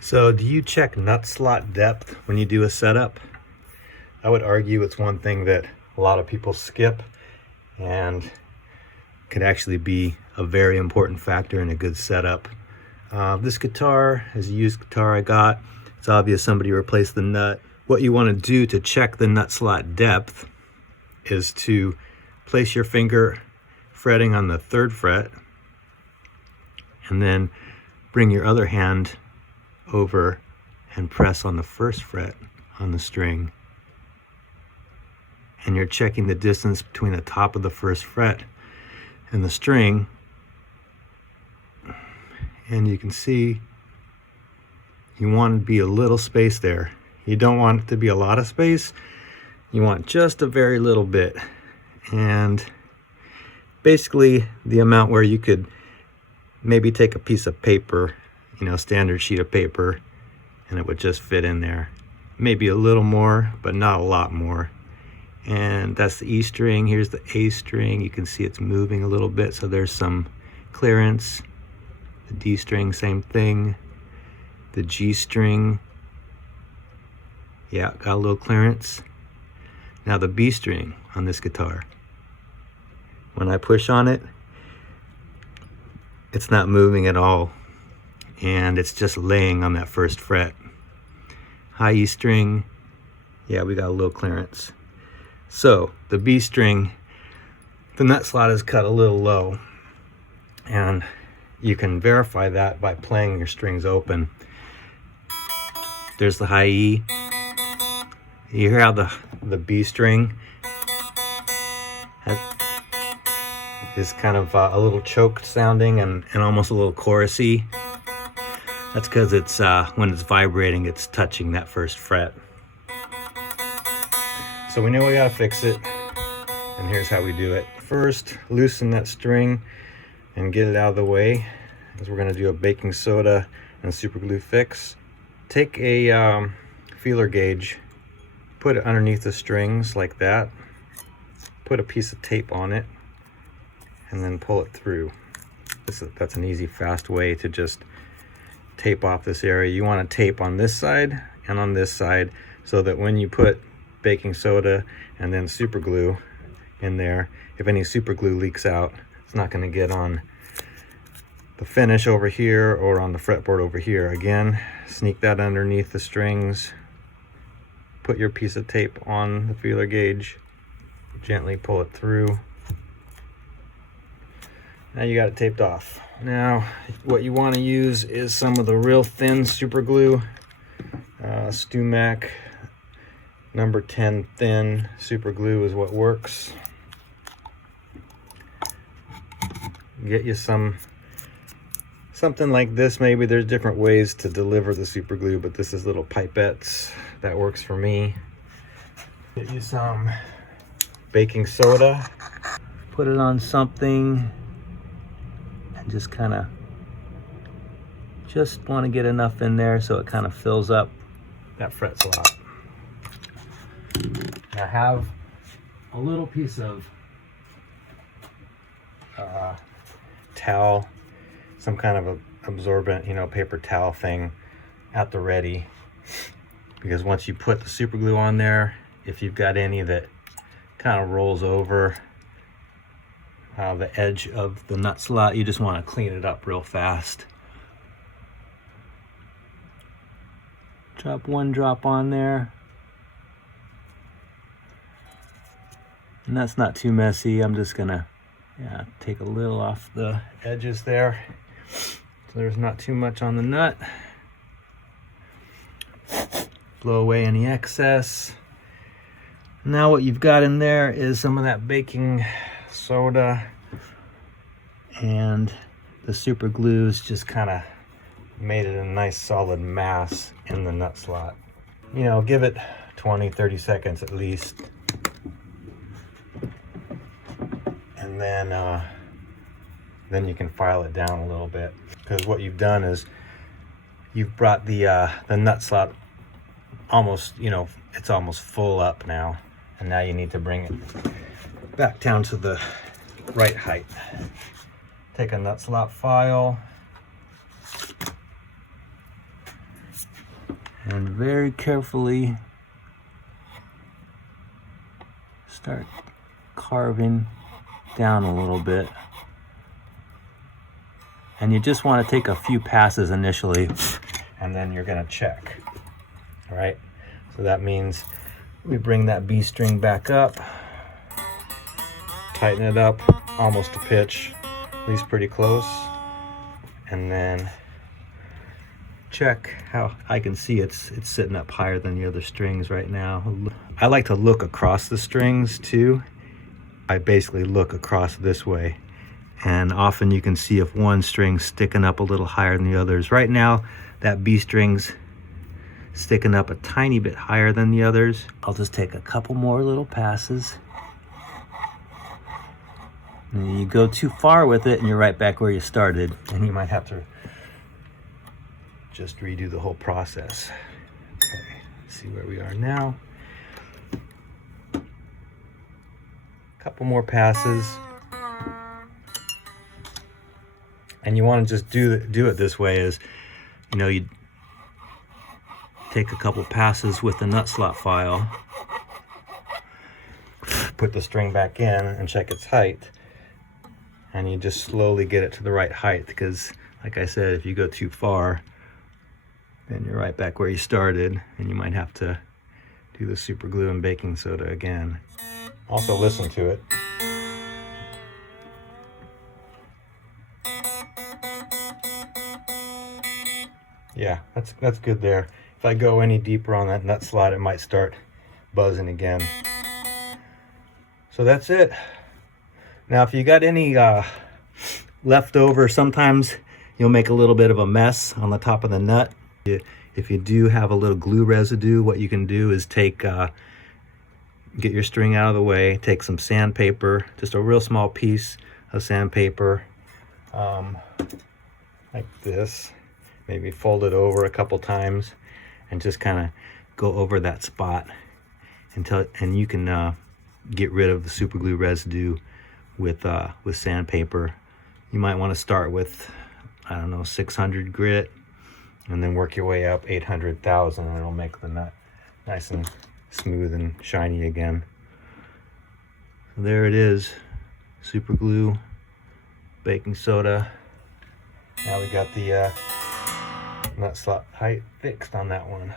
So do you check nut slot depth when you do a setup? I would argue it's one thing that a lot of people skip and could actually be a very important factor in a good setup. This guitar is a used guitar I got. It's obvious somebody replaced the nut. What you want to do to check the nut slot depth is to place your finger fretting on the 3rd fret and then bring your other hand over and press on the 1st fret on the string, and you're checking the distance between the top of the 1st fret and the string, and you can see you want to be a little space there. You don't want it to be a lot of space, you want just a very little bit, and basically the amount where you could maybe take a piece of paper, standard sheet of paper, and it would just fit in there. Maybe a little more, but not a lot more. And that's the E string. Here's the A string. You can see it's moving a little bit, so there's some clearance. The D string, same thing. The G string, yeah, got a little clearance. Now the B string on this guitar, when I push on it, it's not moving at all, and it's just laying on that 1st fret. High E string, yeah, we got a little clearance. So the B string, the nut slot is cut a little low, and you can verify that by playing your strings open. There's the high E. You hear how the B string is kind of a little choked sounding and almost a little chorusy. That's because it's when it's vibrating, it's touching that 1st fret. So we know we gotta fix it, and here's how we do it. First, loosen that string and get it out of the way, because we're gonna do a baking soda and super glue fix. Take a feeler gauge, put it underneath the strings like that, put a piece of tape on it, and then pull it through. That's an easy, fast way to just tape off this area. You want to tape on this side and on this side, so that when you put baking soda and then super glue in there, if any super glue leaks out, it's not going to get on the finish over here or on the fretboard over here. Again, sneak that underneath the strings, put your piece of tape on the feeler gauge, gently pull it through. Now you got it taped off. Now what you want to use is some of the real thin super glue. StewMac number 10 thin super glue is what works. Get you something like this. Maybe there's different ways to deliver the super glue, but this is little pipettes. That works for me. Get you some baking soda. Put it on something and just want to get enough in there so it kind of fills up that fret slot. Now have a little piece of towel, some kind of absorbent, paper towel thing at the ready, because once you put the super glue on there, if you've got any that kind of rolls over the edge of the nut slot, you just want to clean it up real fast. Drop 1 drop on there, and that's not too messy. I'm just gonna take a little off the edges there, so there's not too much on the nut. Blow away any excess. Now what you've got in there is some of that baking soda, and the super glue's just kind of made it a nice solid mass in the nut slot. Give it 20-30 seconds at least, and then you can file it down a little bit, because what you've done is you've brought the nut slot almost, it's almost full up now, and now you need to bring it back down to the right height. Take a nut slot file, And very carefully start carving down a little bit. And you just want to take a few passes initially, and then you're going to check. All right, so that means we bring that B string back up, tighten it up almost to pitch, at least pretty close, and then check how I can see it's sitting up higher than the other strings right now. I like to look across the strings too. I basically look across this way, and often you can see if one string's sticking up a little higher than the others. Right now that B string's sticking up a tiny bit higher than the others. I'll just take a couple more little passes. And you go too far with it and you're right back where you started, and you might have to just redo the whole process. Okay, let's see where we are now. Couple more passes. And you want to just do it this way, is, you know, you take a couple passes with the nut slot file, put the string back in and check its height, and you just slowly get it to the right height, because like I said, if you go too far, then you're right back where you started, and you might have to do the super glue and baking soda again. Also listen to it. Yeah, that's good there. If I go any deeper on that nut slot, it might start buzzing again. So that's it. Now, if you got any leftover, sometimes you'll make a little bit of a mess on the top of the nut. If you do have a little glue residue, what you can do is take, get your string out of the way, take some sandpaper, just a real small piece of sandpaper, like this. Maybe fold it over a couple times and just kind of go over that spot until, and you can get rid of the super glue residue with sandpaper. You might want to start with, I don't know, 600 grit, and then work your way up 800,000, and it'll make the nut nice and smooth and shiny again. So there it is, super glue, baking soda. Now we got the nut slot height fixed on that one.